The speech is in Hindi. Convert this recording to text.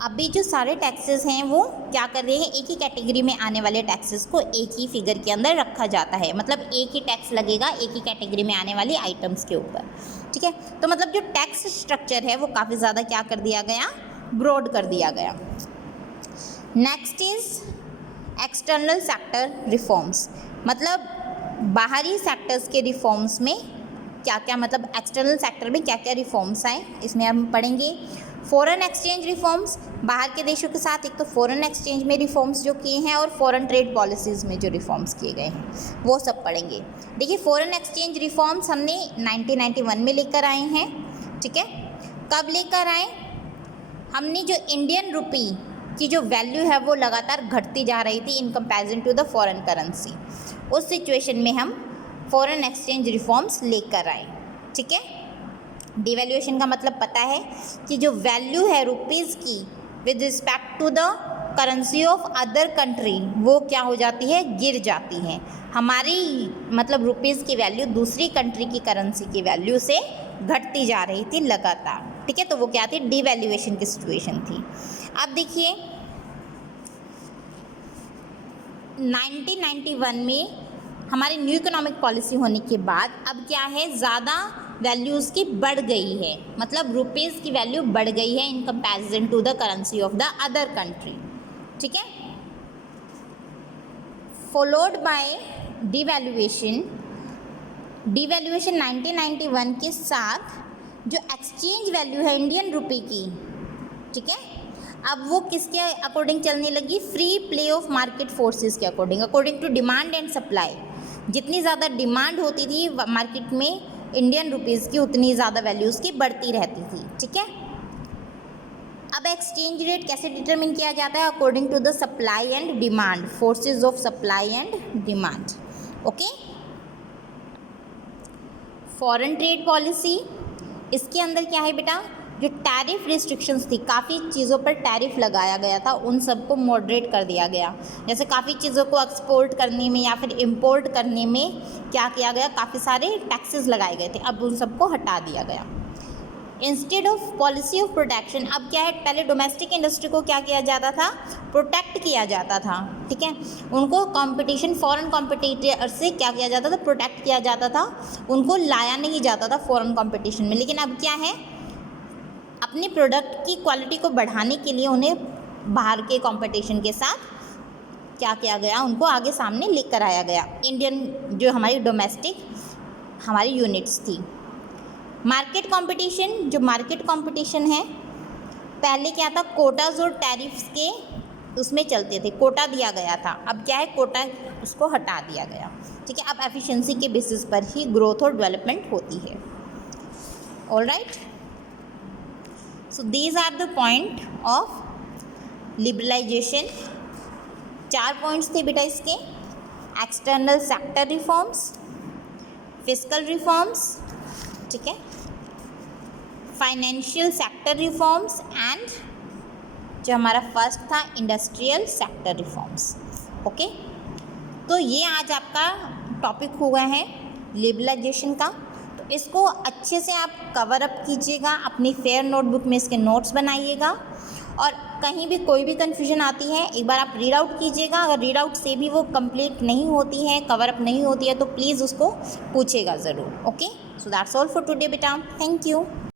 अभी जो सारे टैक्सेस हैं वो क्या कर रहे हैं, एक ही कैटेगरी में आने वाले टैक्सेस को एक ही फिगर के अंदर रखा जाता है, मतलब एक ही टैक्स लगेगा एक ही कैटेगरी में आने वाली आइटम्स के ऊपर, ठीक है। तो मतलब जो टैक्स स्ट्रक्चर है वो काफ़ी ज़्यादा क्या कर दिया गया, ब्रॉड कर दिया गया। Next is external sector reforms, मतलब बाहरी सेक्टर्स के रिफॉर्म्स में क्या क्या, मतलब एक्सटर्नल सेक्टर में क्या क्या रिफॉर्म्स आए, इसमें हम पढ़ेंगे। फॉरेन एक्सचेंज रिफॉर्म्स, बाहर के देशों के साथ एक तो फॉरेन एक्सचेंज में रिफॉर्म्स जो किए हैं और फॉरेन ट्रेड पॉलिसीज़ में जो रिफॉर्म्स किए गए हैं वो सब पढ़ेंगे। देखिए फॉरेन एक्सचेंज रिफॉर्म्स हमने 1991 में लेकर आए हैं, ठीक है। कब लेकर आए, हमने जो इंडियन रुपी की जो वैल्यू है वो लगातार घटती जा रही थी in comparison to the foreign currency, उस सिचुएशन में हम फॉरेन एक्सचेंज रिफॉर्म्स लेकर आए, ठीक है। डिवैल्यूएशन का मतलब पता है कि जो वैल्यू है रुपीज़ की with respect to the currency of other country वो क्या हो जाती है, गिर जाती है। हमारी मतलब रुपीज़ की वैल्यू दूसरी कंट्री की करेंसी की वैल्यू से घटती जा रही थी लगातार, ठीक है। तो वो क्या थी, डिवैल्यूएशन की सिचुएशन थी। अब देखिए 1991 में हमारी न्यू इकोनॉमिक पॉलिसी होने के बाद अब क्या है, ज़्यादा वैल्यूज़ की बढ़ गई है, मतलब रुपीज़ की वैल्यू बढ़ गई है in comparison to the currency of the other country, ठीक है। फॉलोड बाय डिवैल्यूएशन, डिवैल्यूएशन 1991 के साथ जो एक्सचेंज वैल्यू है इंडियन रुपी की, ठीक है, अब वो किसके अकॉर्डिंग चलने लगी, free play of market forces के according, according to demand and supply. जितनी ज़्यादा डिमांड होती थी मार्केट में इंडियन रुपीज़ की, उतनी ज़्यादा वैल्यू उसकी बढ़ती रहती थी, ठीक है। अब एक्सचेंज रेट कैसे डिटरमिन किया जाता है, according to the supply and demand, forces of supply and demand, okay. Foreign trade policy, इसके अंदर क्या है बेटा, जो टैरिफ रिस्ट्रिक्शंस थी, काफ़ी चीज़ों पर टैरिफ लगाया गया था, उन सबको मॉडरेट कर दिया गया। जैसे काफ़ी चीज़ों को एक्सपोर्ट करने में या फिर इंपोर्ट करने में क्या किया गया, काफ़ी सारे टैक्सेस लगाए गए थे, अब उन सबको हटा दिया गया। Instead of policy of protection, अब क्या है, पहले डोमेस्टिक इंडस्ट्री को क्या किया जाता था, प्रोटेक्ट किया जाता था, ठीक है। उनको कंपटीशन, फॉरेन कॉम्पिटिटर से क्या किया जाता था, प्रोटेक्ट किया जाता था, उनको लाया नहीं जाता था फॉरेन कॉम्पिटिशन में। लेकिन अब क्या है, अपने प्रोडक्ट की क्वालिटी को बढ़ाने के लिए उन्हें बाहर के कंपटीशन के साथ क्या किया गया, उनको आगे सामने लेकर आया गया। इंडियन जो हमारी डोमेस्टिक हमारी यूनिट्स थी। मार्केट कंपटीशन, जो मार्केट कंपटीशन है, पहले क्या था, कोटाज और टैरिफ्स के उसमें चलते थे, कोटा दिया गया था, अब क्या है, कोटा उसको हटा दिया गया, ठीक है। अब एफिशिएंसी के बेसिस पर ही ग्रोथ और डेवलपमेंट होती है, alright. So these are the point of liberalisation. 4 points थे बेटा इसके, external sector reforms, fiscal reforms, ठीक है, फाइनेंशियल सेक्टर रिफॉर्म्स एंड जो हमारा फर्स्ट था इंडस्ट्रियल सेक्टर रिफॉर्म्स, ओके। तो ये आज आपका टॉपिक हुआ है लिबरलाइजेशन का। तो इसको अच्छे से आप कवर अप कीजिएगा, अपनी फेयर नोटबुक में इसके नोट्स बनाइएगा, और कहीं भी कोई भी कन्फ्यूजन आती है एक बार आप रीड आउट कीजिएगा। अगर रीड आउट से भी वो कंप्लीट नहीं होती है, कवर अप नहीं होती है, तो प्लीज़ उसको पूछेगा ज़रूर, okay. So that's all for today बेटा, थैंक यू।